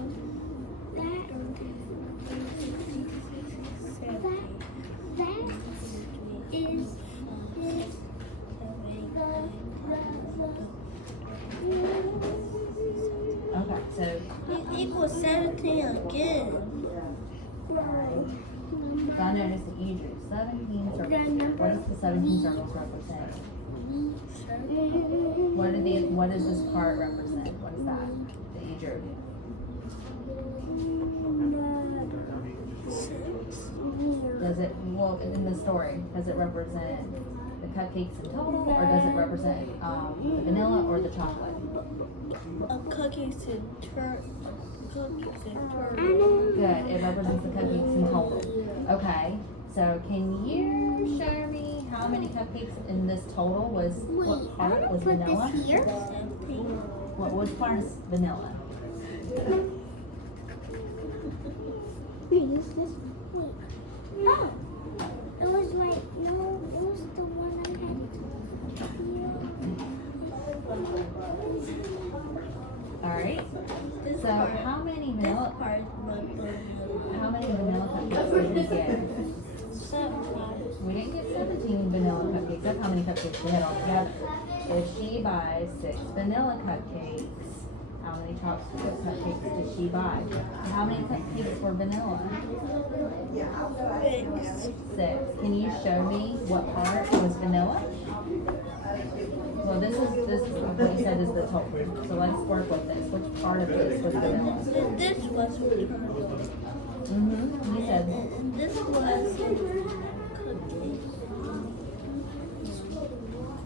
Okay, so It equals 17 again. I noticed that you drew 17 circles. What does the 17 circles represent? What does this part represent? What is that you drew? Does it, well, in the story, does it represent the cupcakes in total, or does it represent the vanilla or the chocolate? Cookies and turtle. Good, it represents the cupcakes in total. Okay, so can you show me how many cupcakes in this total was, what part was vanilla? This here. What part is vanilla? Wait, is this? No. It was like, no, it was the one I had. Alright, so how many vanilla cupcakes did we get? We didn't get 17 vanilla cupcakes. That's how many cupcakes we had altogether. If she buys 6 vanilla cupcakes, how many chocolate cupcakes did she buy? How many cupcakes were vanilla? 6. Can you show me what part was vanilla? Well, this is what you said is the total. So let's work with this. Which part of this was vanilla? This was turtle. You said. This was cookie.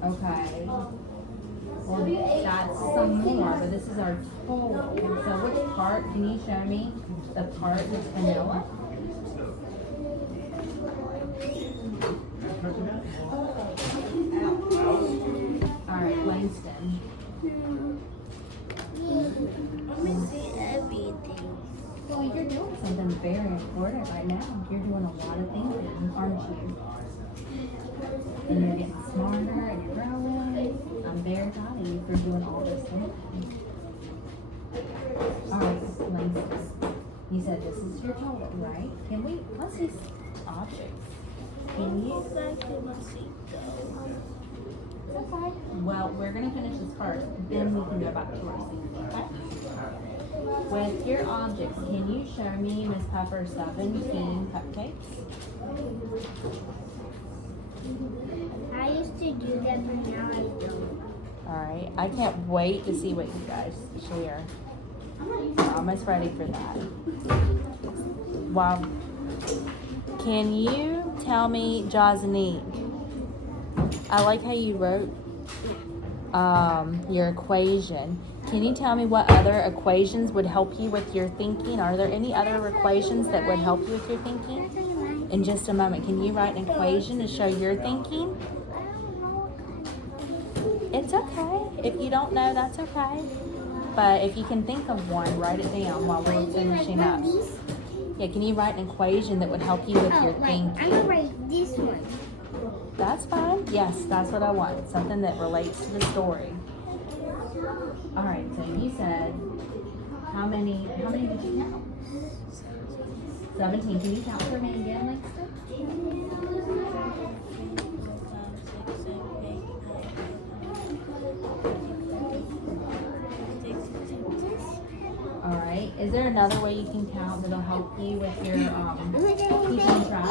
Okay. Well, that's some more, but this is our total. So which part, can you show me the part that's vanilla? Alright, Langston. Let me see everything. Well, you're doing something very important right now. You're doing a lot of thinking, aren't you? And you're getting smarter and you're growing. I'm very proud of you for doing all this thinking. Alright, Langston. You said this is your total, right? Can we, let's see objects. Can you? Okay. Well, we're going to finish this first, then we can go back to our scene, okay? With your objects, can you show me, Miss Pepper, 17 cupcakes? I used to do that, but now I don't. Alright, I can't wait to see what you guys share. We're almost ready for that. Wow. Can you tell me, Jazanique, I like how you wrote your equation. Can you tell me what other equations would help you with your thinking? Are there any other equations that would help you with your thinking? In just a moment, can you write an equation to show your thinking? It's okay. If you don't know, that's okay. But if you can think of one, write it down while we're finishing up. Yeah, can you write an equation that would help you with your thinking? I'm gonna write this one. That's fine. Yes, that's what I want. Something that relates to the story. All right, so you said how many did you count? 17. Can you count for me again, Langston? All right. Is there another way you can count that'll help you with your keeping track?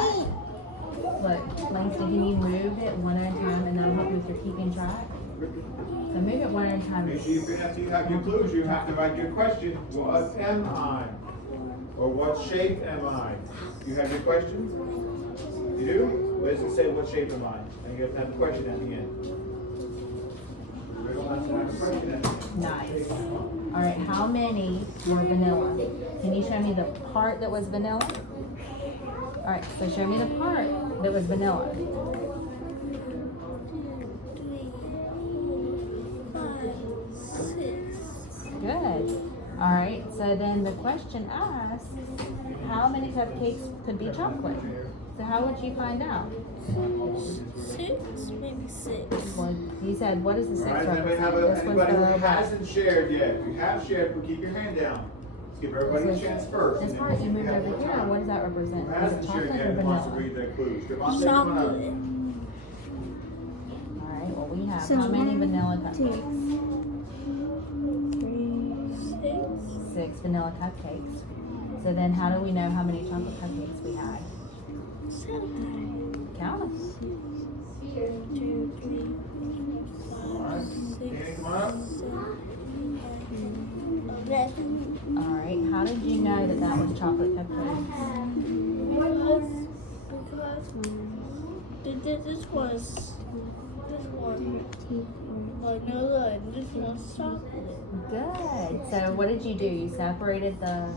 Look, Langston, can you move it one at a time and that'll help you with your keeping track? So move it one at a time. After you have your clues, you have to write your question. What am I? Or what shape am I? You have your question? You do? What does it say? What shape am I? And you have to have the question at the end. We don't have to have a question at the end. Nice. All right, how many were vanilla? Can you show me the part that was vanilla? All right, so show me the part that was vanilla. 1, 2, 3, 4, 5, 6. Good. All right, so then the question asks, how many cupcakes could be chocolate? So how would you find out? 6, maybe 6. Well, you said, what is the 6 All right, represent? anybody who hasn't shared yet, if you have shared, keep your hand down. Let's give everybody a chance first. This part you moved over here, what does that represent? Who Is it hasn't shared chocolate yet or and wants to vanilla? read their clues? Come on, come on up. Chocolate. All right, well, we have So how many 1, vanilla 2, cupcakes? 6. 6 vanilla cupcakes. So then how do we know how many chocolate cupcakes we had? 7. Count them. 2, 3, 4, 5, 6, Danny, come on up. 7, 11. All right, how did you know that that was chocolate cupcakes? This one vanilla and this one's chocolate. Good. So what did you do? You separated the.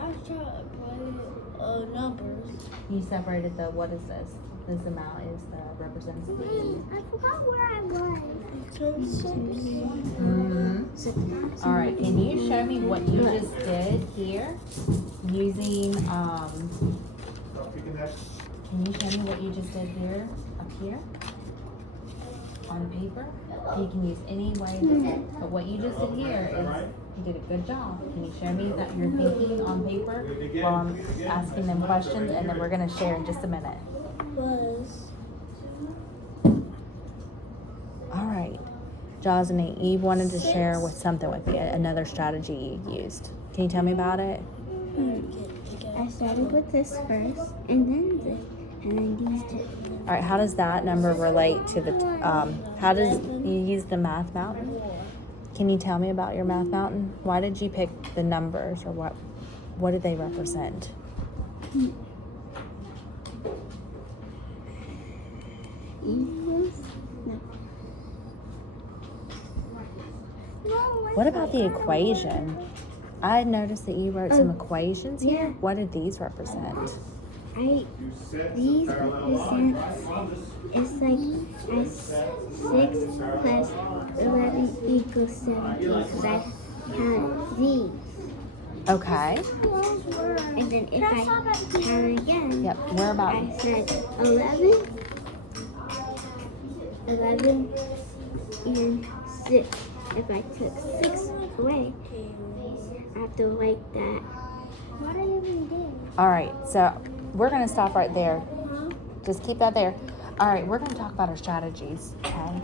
I tried numbers. You separated the. What is this? This amount is the represents the. I forgot where I was. Mm-hmm. All right. Can you show me what you just did here using Can you show me what you just did here, up here, on paper? You can use any way, but what you just did here is, you did a good job. Can you show me that you're thinking on paper while I'm asking them questions, and then we're gonna share in just a minute. All right, Josny, you wanted to share with something with me, another strategy you used. Can you tell me about it? I started with this first, and then this, and then these two. All right, how does that number relate to the, how does you use the math mountain? Can you tell me about your math mountain? Why did you pick the numbers, or what did they represent? Equals? No. What about the equation? I noticed that you wrote some equations here. yeah. What did these represent? These represents, it's like 6 plus 11 equals 17, because I count these. Okay. And then if I count again, Yep. Where about? I said 11, and 6. If I took 6 away, I have to write that. What are you even doing? All right. So we're gonna stop right there. Just keep that there. All right. We're gonna talk about our strategies. Okay.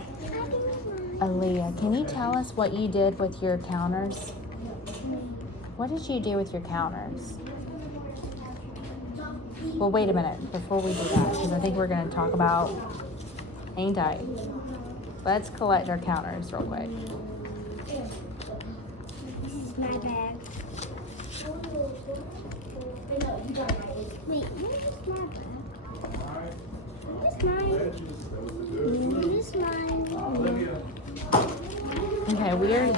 Aaliyah, can you tell us what you did with your counters? What did you do with your counters? Well, wait a minute before we do that, because I think we're going to talk about, hang tight. Let's collect our counters real quick. This is my bag. Wait, where's my bag? Where's mine? Where's mine? Okay, we're.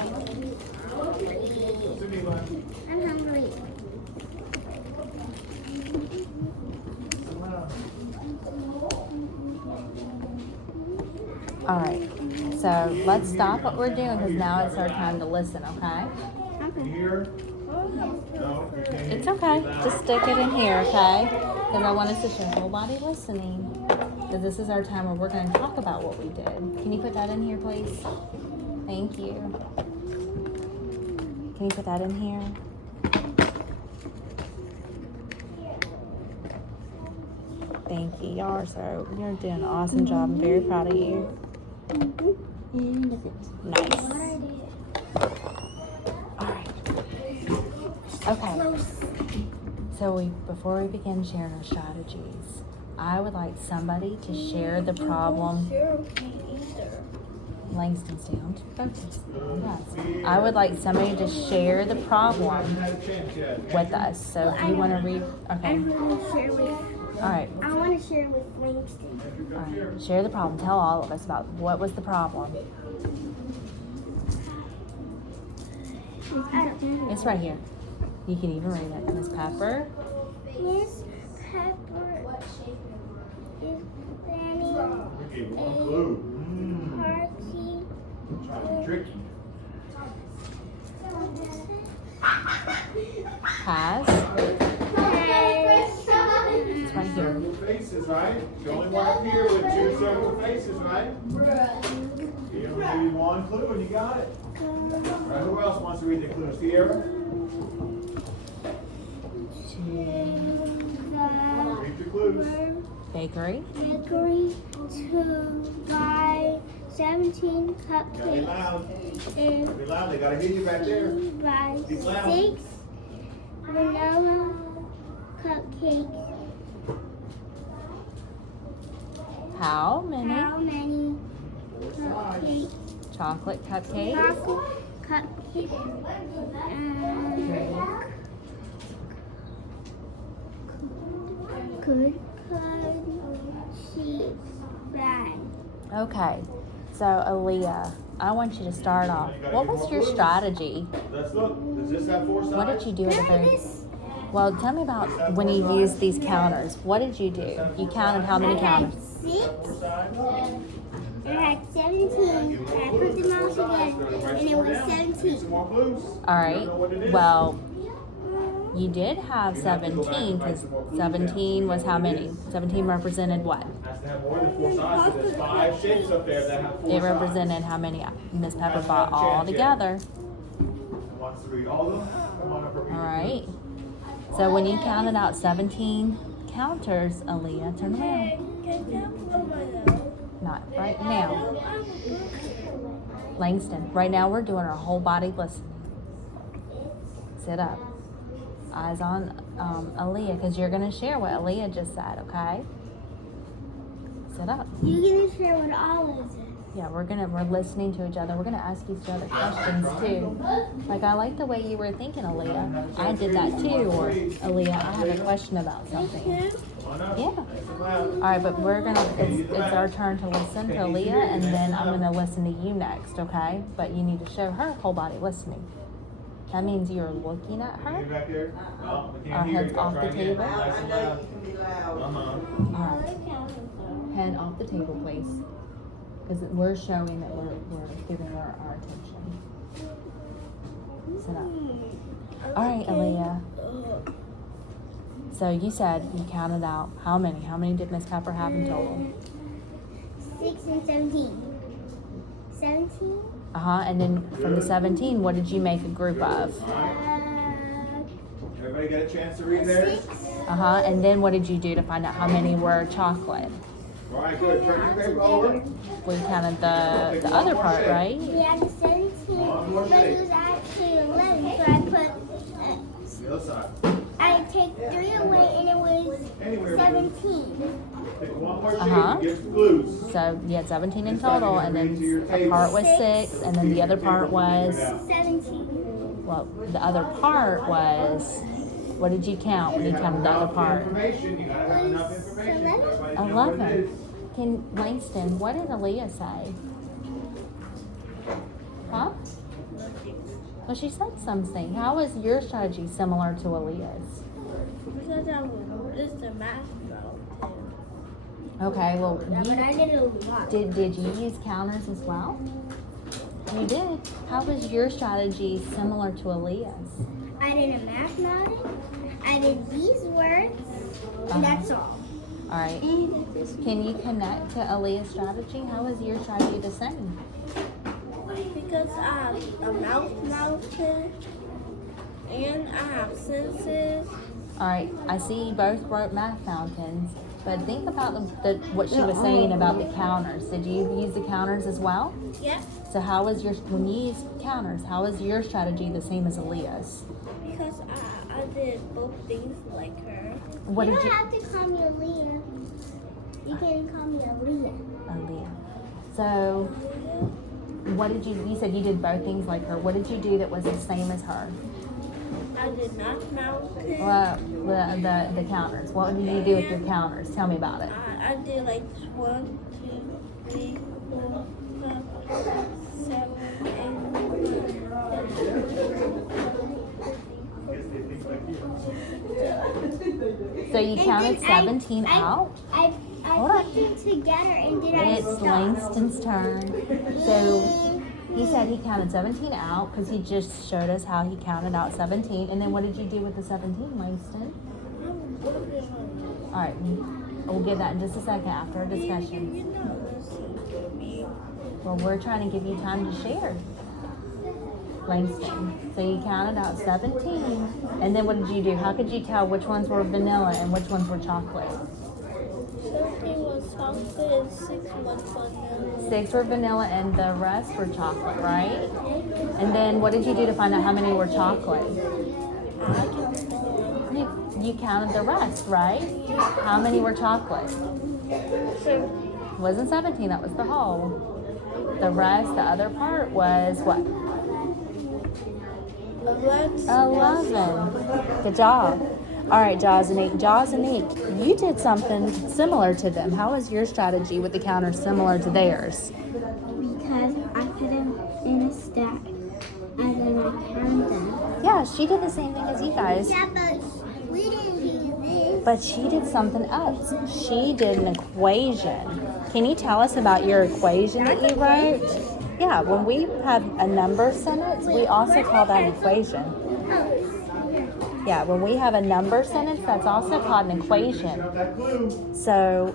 I'm hungry. All right. So let's stop what we're doing, because now it's our time to listen. Okay. Here? No, you can't. It's okay. Just stick it in here, okay? Because I want us to show whole body listening. Because this is our time where we're going to talk about what we did. Can you put that in here, please? Thank you. Can you put that in here? Thank you. Y'all are you're doing an awesome job. I'm very proud of you. And of it. Nice. All right. Okay. So before we begin sharing our strategies, I would like somebody to share the problem. Langston, stay on focus. Yes. I would like somebody to share the problem with us. So if you want to read, okay. I want to share with. All right. I want to share with Langston. All right. Share the problem. Tell all of us about what was the problem. It's right here. You can even read it. Miss Pepper. Miss Pepper is planning Okay, one clue. a party. Trying to be tricky. Has. It's right here. Several faces, right? The only one up here with 2 several faces, right? You only need one clue and you got it. Right, who else wants to read the clues? Sierra? Read the clues. Bakery. Bakery to buy 17 Gotta be cupcakes loud. and Be loud. They gotta hear you back there. buy Be loud. 6 vanilla cupcakes. How many How many cupcakes? chocolate cupcakes? Chocolate cupcakes could Okay, so Aaliyah, I want you to start off. What was your strategy? Let's look. Does this have 4 sides? What did you do at the very? This, Well, tell me about when you used these counters. What did you do? You counted how many I had counters? 6. I had 17. I put them all together, and it was 17. Some more clues. All right. Well, you did have 17 because 17 was how many? 17 represented what? Has to have more than 4 sides. So there's 5 shapes up there that have 4 It sides. represented how many Miss Pepper bought all together. Wants to read all of them? Come on up and read. All right. So when you counted out 17 counters, Aaliyah, turn around. Not right now. Langston, right now we're doing our whole body listening. Sit up. Eyes on Aaliyah, because you're going to share what Aaliyah just said, okay? Sit up. You're gonna share what all of it. Yeah, we're listening to each other. We're gonna ask each other questions too. Like, I like the way you were thinking, Aaliyah. I did that too. Or Aaliyah, I have a question about something. Yeah. All right, but it's our turn to listen to Aaliyah, and then I'm gonna listen to you next, okay? But you need to show her whole body listening. That means you're looking at Can you her. back there? No, we Our can't hear heads you. off Try the again. table. Nice and loud. All right. Head off the table, please. Because we're showing that we're giving her our attention. Sit up. All right, Aaliyah. So you said you counted out how many? How many did Miss Pepper have in total? 6 and 17. 17? And then from the 17, what did you make a group of? Everybody get a chance to read theirs? 6. And then what did you do to find out how many were chocolate? All right, good. Turn your paper over. We counted the other part, right? We had 17, but it was actually 11, so I put, The other side. I take 3 away and it was 17. Pick one more shape and give some clues. So you had 17 in total, and then a part was 6, and then the other part was, 17. well, the other part was, what did you count when you counted the other part? Information. You gotta have enough information. 11. Can Langston, what did Aaliyah say? Huh? Well, she said something. How was your strategy similar to Aaliyah's? Because I was just a math belt. Okay, well, But I did a lot. did you use counters as well? You did. How was your strategy similar to Aaliyah's? I did a math note. I did these words, and that's all. All right. Can you connect to Aaliyah's strategy? How is your strategy the same? Because I have a mouth mountain and I have senses. All right. I see you both wrote math fountains, but think about what she was saying about the counters. Did you use the counters as well? Yeah. So how was when you used counters, how is your strategy the same as Aaliyah's? Because I did both things like her. What You did don't you? have to call me Aaliyah. You can call me Aaliyah. Aaliyah. So what did you said you did both things like her. What did you do that was the same as her? I did not mountain. Well, the counters. What did you do with your counters? Tell me about it. I did like 1, 2, 3, 4, 5, 6, 7, 8, 9. So you counted 17 out? I Hold on. put them together and did I It's stop? Langston's turn. So he said he counted 17 out because he just showed us how he counted out 17. And then what did you do with the 17, Langston? All right, we'll give that in just a second after our discussion. You're not listening to me. Well, we're trying to give you time to share, Langston. So you counted out 17, and then what did you do? How could you tell which ones were vanilla and which ones were chocolate? 17 was chocolate and 6 was vanilla. 6 were vanilla and the rest were chocolate, right? And then what did you do to find out how many were chocolate? You counted the rest, right? How many were chocolate? It wasn't 17, that was the whole. The rest, the other part was what? 11. 11. Good job. All right, Jazanique, you did something similar to them. How was your strategy with the counters similar to theirs? Because I put them in a stack and then I counted them. Yeah, she did the same thing as you guys. Yeah, but we didn't do this. But she did something else. She did an equation. Can you tell us about your equation that you wrote? Yeah, when we have a number sentence, we also call that an equation. Yeah, when we have a number sentence, that's also called an equation. So,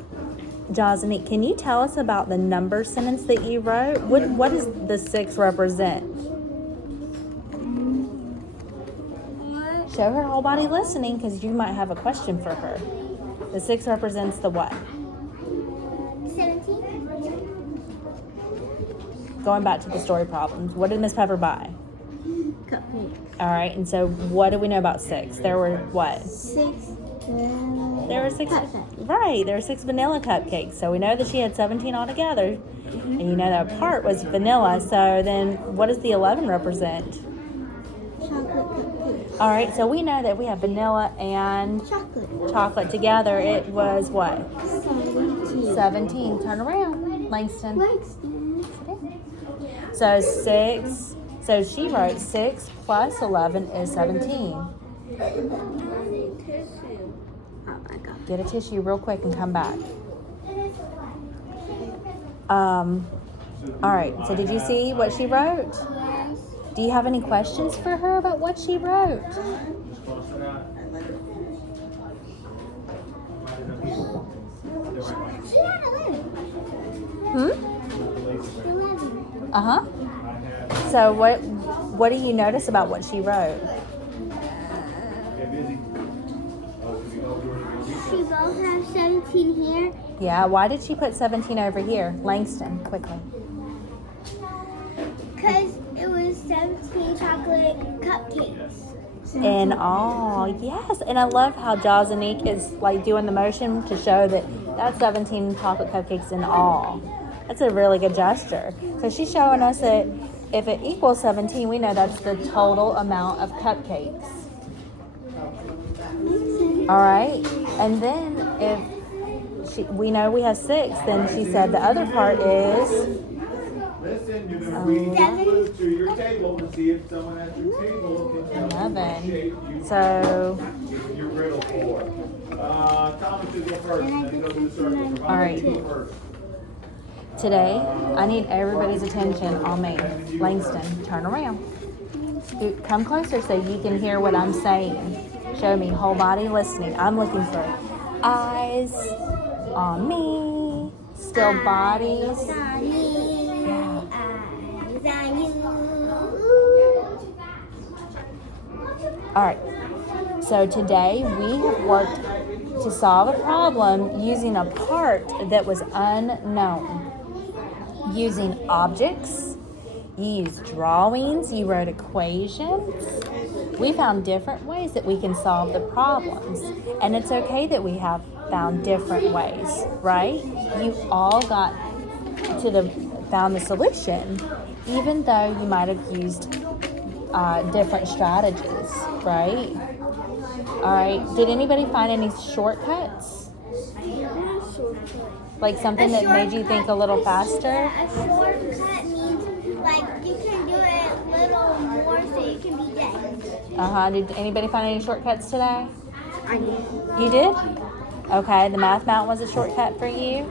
Jazanique, can you tell us about the number sentence that you wrote? What does the 6 represent? Show her whole body listening because you might have a question for her. The 6 represents the what? 17. Going back to the story problems. What did Miss Pepper buy? Cupcakes. All right, and so what do we know about 6? There were what? 6. There were 6. Cupcakes. Right, there were 6 vanilla cupcakes. So we know that she had 17 altogether. And you know that part was vanilla. So then what does the 11 represent? Chocolate cupcakes. All right, so we know that we have vanilla and chocolate together. It was what? 17. 17. Turn around, Langston. Langston. So 6. So she wrote 6 plus 11 is 17. Oh my God. Get a tissue real quick and come back. All right, so did you see what she wrote? Yes. Do you have any questions for her about what she wrote? She had 11. Hmm? 11. Uh-huh. So what do you notice about what she wrote? She both have 17 here. Yeah, why did she put 17 over here? Langston, quickly. Because it was 17 chocolate cupcakes. In all, yes. And I love how Jazanique is like doing the motion to show that that's 17 chocolate cupcakes in all. That's a really good gesture. So she's showing us that if it equals 17, we know that's the total amount of cupcakes. All right. And then if we know we have 6, then she said the other part is... Listen, you're going to read your clue to your table and see if someone at your table can tell you what shape 11. you So, have your riddle for. Thomas, you go first, and then go through the circle. all right. You go first. Today, I need everybody's attention on me. Langston, turn around. Come closer so you can hear what I'm saying. Show me whole body listening. I'm looking for eyes on me, still bodies. Yeah. All right. So today we have worked to solve a problem using a part that was unknown. Using objects, you used drawings, you wrote equations. We found different ways that we can solve the problems. And it's okay that we have found different ways, right? You all got found the solution, even though you might have used different strategies, right? All right, did anybody find any shortcuts? Like something that made you think a little faster? A shortcut means like you can do it a little more so you can be done. Did anybody find any shortcuts today? I did. You did? Okay, the Math Mountain was a shortcut for you?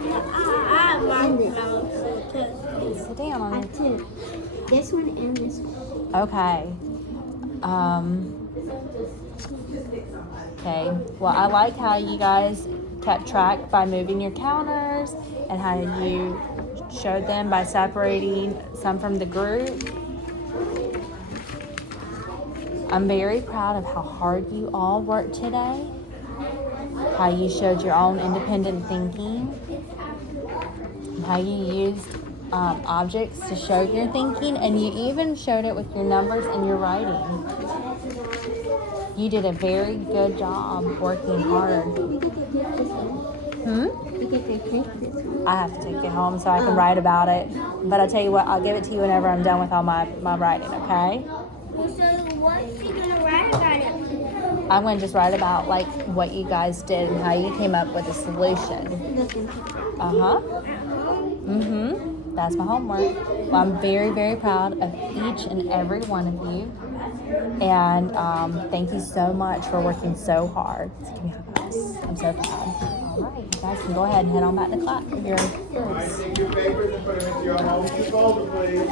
Sit down on I it. did. This one and this one. Okay. Okay. Well, I like how you guys kept track by moving your counters and how you showed them by separating some from the group. I'm very proud of how hard you all worked today, how you showed your own independent thinking, and how you used objects to show your thinking, and you even showed it with your numbers and your writing. You did a very good job working hard. We get to take this one. We get to take this one. I have to take it home so I can write about it. But I tell you what, I'll give it to you whenever I'm done with all my writing, okay? Well, so what's she gonna write about it? I'm going to just write about like what you guys did and how you came up with a solution. That's my homework. Well, I'm very, very proud of each and every one of you. And thank you so much for working so hard. Give me a hug, guys. I'm so proud. All right, you guys can go ahead and head on back to class if you're All right, take your papers and put them into your home folder, please.